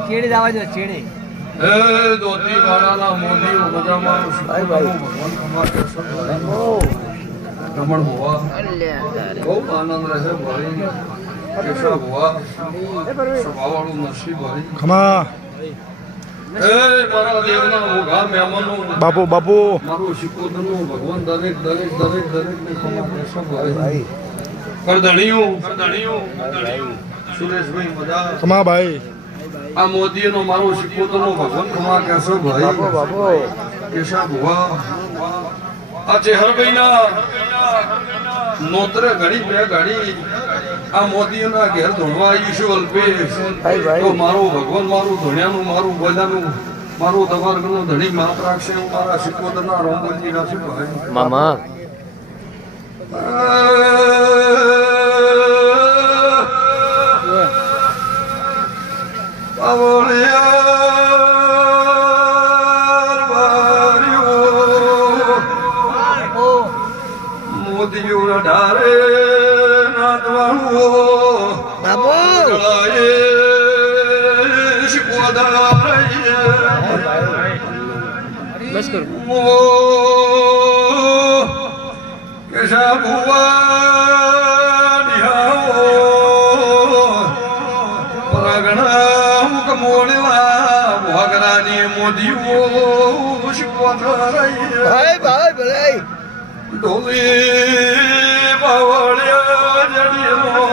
ચેડી જવા જો ચેડી ધોતી વાળાના મોદી મજામાં રમણ હોવા બહુ આનંદ રહે ભાઈ કેશા હોવા સ્વભાવવાળું નસીબ ભાઈ ખમા મારા દેવના મોઘા મહેમાનો બાપુ બાપુ મારું શિકોતરનું ભગવાન દરેક દરેક દરેક દરેક ને ખમા કેશા ભાઈ કરદણીયું સુરેશભાઈ મજા ખમા ભાઈ આ મોદીનો મારો શિકોતરનો ભગવાન ખમા કેશો ભાઈ કેશા ભુવા આ ચેહરભાઈના નોતરે ઘડી બે ઘડી આ મોદીઓના ઘેર ધોળવા ઈશુ અલ્પેશ તો મારો ભગવાન મારું ધોણિયાનું મારું બધાનું મારું દવારગનું ધણી માપ રાખશે હું મારા શિકોતરના રોમજી રાખી ભાઈ મામા મોદીઓ ડારે નાદવાળો બાબુ બસ કર કેશા ભુવા નિહાઓ પરાગણા મુક મોડલા ભગરાની મોદીઓ શિકોતરાઈ ભાઈ ભાઈ ભલે ઢોલી બાવળિયા જડીનો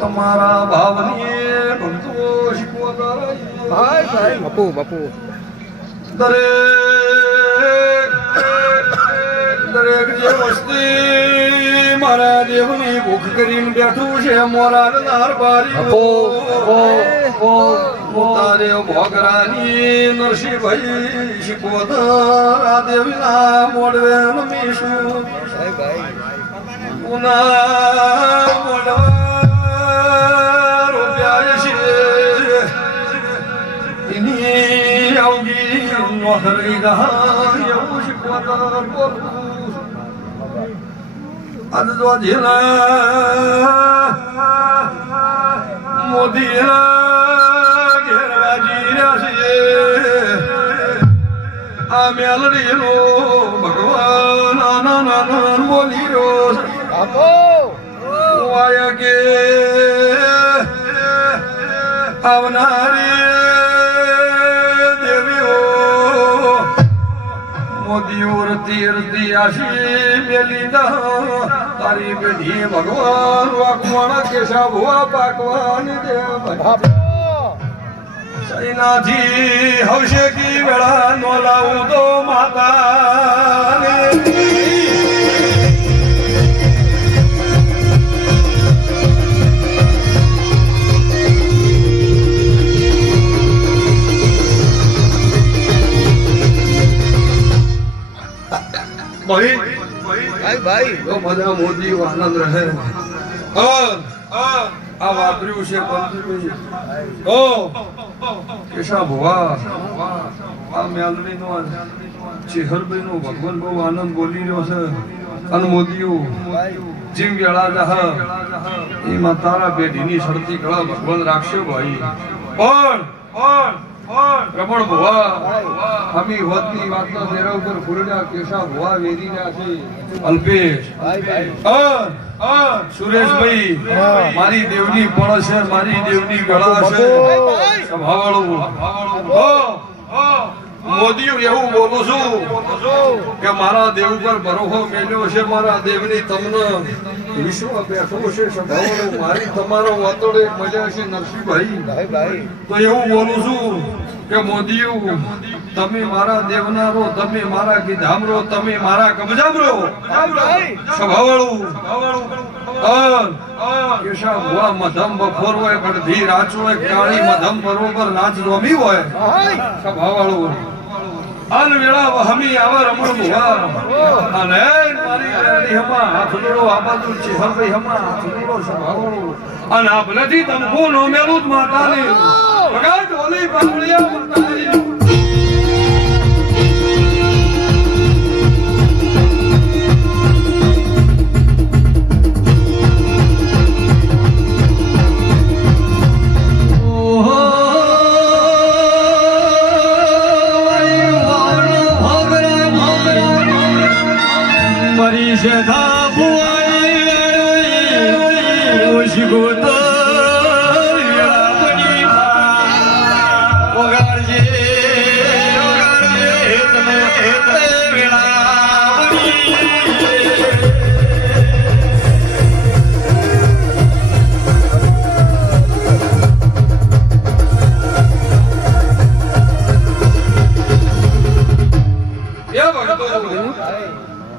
તમારા ભાવની ભક્તો શિકોતરાઈ ભાઈ ભાઈ બાપુ બાપુ દરેક જે વસ્તી મારા દેવની ભૂખ કરીને બેઠું છે મોરાર નાર બારી તારે ભોગરાની નરસિંહભાઈ શિકોતરા દેવીના મોડવે નમીશું પુના મોડવા મોદી આ મેલડી નો ભગવાન નાના બોલી રહ્યો કે આવનારી મોદીઓ રતી રતી આશી મેલી તારી બેટી ભગવાન વાકવાણા કેશા ભુવા પાકવાની દેવ સૈનાથી હવશે કી વેળા નો લાવું તો માતા ભાઈ ભાઈ તો બધા મોદી આનંદ રહે આ વાપર્યું છે કેશા ભુવા આ મેલડી નો ચેહરભાઈ નો ભગવાન બહુ આનંદ બોલી રહ્યો છે અને મોદીઓ જીવ વેળા જહ એમાં તારા પેઢીની શરતી કળા ભગવાન રાખશે ભાઈ પણ રમણ ભુવા હમી હોતની વાતના તેરા ઉપર ફૂલડા કેશા ભુવા વેરી રહ્યા છે અલ્પેશ સુરેશભાઈ મારી દેવની પળ છે મારી દેવની ગળા છે સંભાળવું મોદી એવું બોલું છું કે મારા દેવ પર ભરોસો મેલ્યો છે, મારા દેવની તમને વિશ્વ બેઠું છે સભાવાળું, મારી તમારો વાતોડે મળ્યા છે નરસિંહભાઈ. ભાઈ તો એવું બોલું છું કે મોદી તમે મારા દેવના રો, તમે મારા ગીધામ રો, તમે મારા કબજામ રો. સભાવાળું કેશા ભુવા મધમ બફોર હોય, અડધી રાત હોય, કાળી મધમ બરોબર નાચ રોમી હોય. સભાવાળું અન વેળા વહમી આવા રમણ ભુવા અને મારી આરતી હમા હાથ જોડો આ બાજુ ચેહરભાઈ હમા હાથ જોડો. સભાવાળું અને આ ભલેથી તમકો નો મેલું જ માતાને વગા ઢોલી પાંગળિયા માતાની.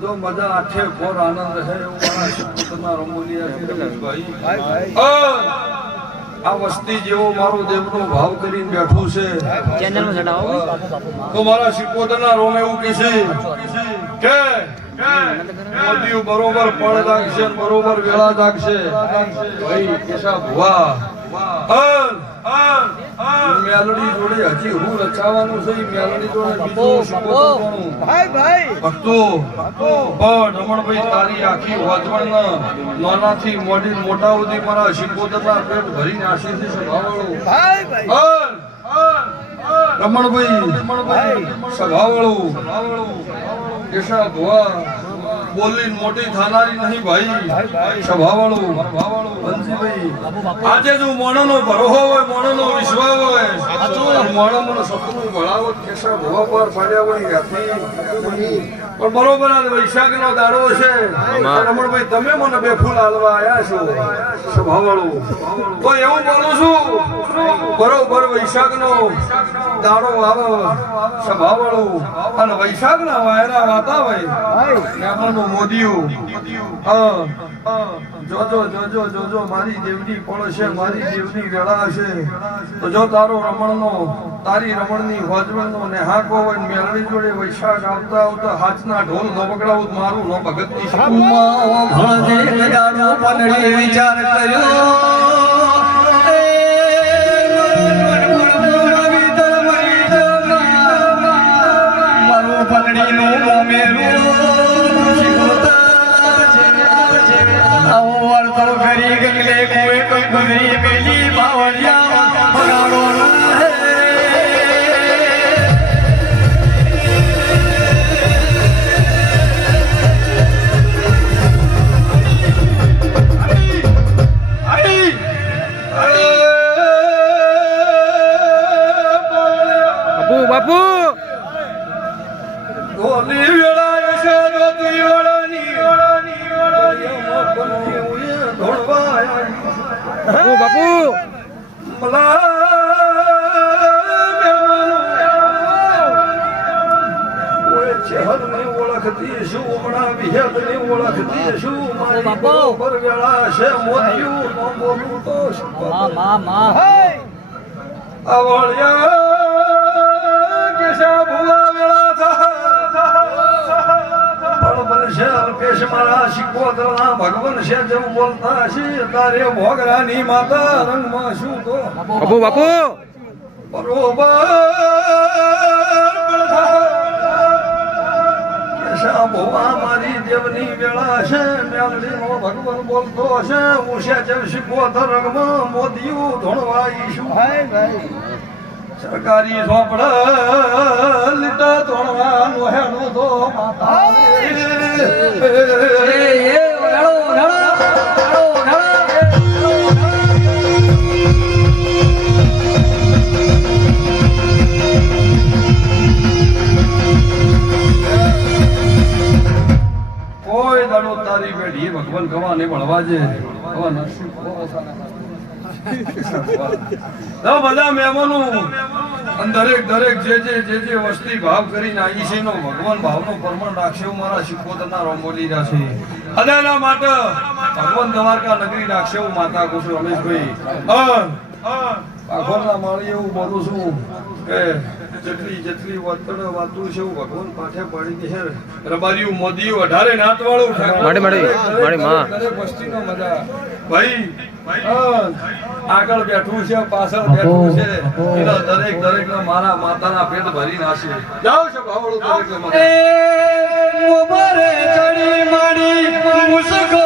જો મજા આઠે ફોર આનંદ છે એવું મારા તમારો રમોલિયા. આ વસ્તી જેવો મારો દેવનો ભાવ કરીને બેઠું છે તો મારા શિકોતરના રોમ એવું કે છે કે મોદીઓ બરોબર પળ લાગશે, બરોબર વેળા લાગશે. ભાઈ કેશા ભુવા મેલડી જોડે હજી હું રચાવાનું છે. મેલડી જોડે બીજું શિકોતરનું ભક્તો પણ રમણભાઈ તારી આખી વાજવણ નાનાથી મોડી મોટા સુધી મારા શિકોતરના પેટ ભરી નાખી છે. રમણભાઈ સભાવાળું કેશા ભુવા બોલી મોટી થાનારી નહીં ભાઈ. સભાવાળું બંસીભાઈ આજે જો મોણોનો ભરોહો હોય, મોણોનો વિશ્વાસ હોય, મોણોનો સપનું ભળાવો કેશા ભુવા પર પાડ્યા હોય ત્યાંથી. પણ બરોબર આ વૈશાખનો દાડો છે. રમણભાઈ તમે મને બે ફૂલ હાલવા આવ્યા છો. સભાવાળું તો એવું બોલું છું બરોબર વૈશાખનો દાડો આવે. સભાવાળું અને વૈશાખના વાયરા વાતા હોય મોદીઓ જોજો જોજો જોજો મારી દેવની પળ છે, મારી દેવની વેળા છે. તો જો તારો રમણનો તારી રમણની હોજવણનો ને હાકો હોય મેલડી જોડે વૈશાખ આવતા આવતા હાથના ઢોલ નો પકડાવું મારું નો ભગતની વિચાર કર્યો બાપુ ઢોલી વેળા છે દોતી વેળાની બાપુ ઓળખતી શું હમણાં વિહેત ની ઓળખતી શું મારી બરોબર વેળા છે. મોદીયું નો બોલું તો આવળ્યા કેશા ભુવા વેળા બનશે અલ્પેશ મારા શિકોતરના ભગવાન છે જેમ બોલતા છે તારે ભોગરાની માતા રંગમાં શું તો બાપુ બરોબર કેશા ભુવા મારી દેવની વેળા છે. મેલડીનો ભગવાન બોલતો છે હું છે જેમ શિકોતર રંગમાં મોદીયું ધોણવાઈશું. સરકારી ઝોપડા લીટા ધોણવાનું હેડું તો માતા ભગવાન કવા ને ભણવા છે હવે નસીબ તો બધા મહેમાનો અને દરેક જે વસ્તી ભાવ કરીને આવી છે એનો ભગવાન ભાવનો પ્રમાણ રાખશે એવું મારા શિકોતરના રોમ બોલી રહ્યા છે અને એના માટે ભગવાન દ્વારકા નગરી રાખશે એવું માતા કહું છું રમેશભાઈ આખોના માળી એવું બોલું છું કે જેટલી વાતું છે એવું ભગવાન પાછે પડી છે રબારીયું મોદીયું 18 નાતવાળું દરેક વસ્તીનો મજા ભાઈ આગળ બેઠું છે પાછળ બેઠું છે એના દરેક મારા માતાના પેટ ભરી નાશે જાઓ છો ભાવળું દરેક એ મોબરે ચડી માડી મુસકો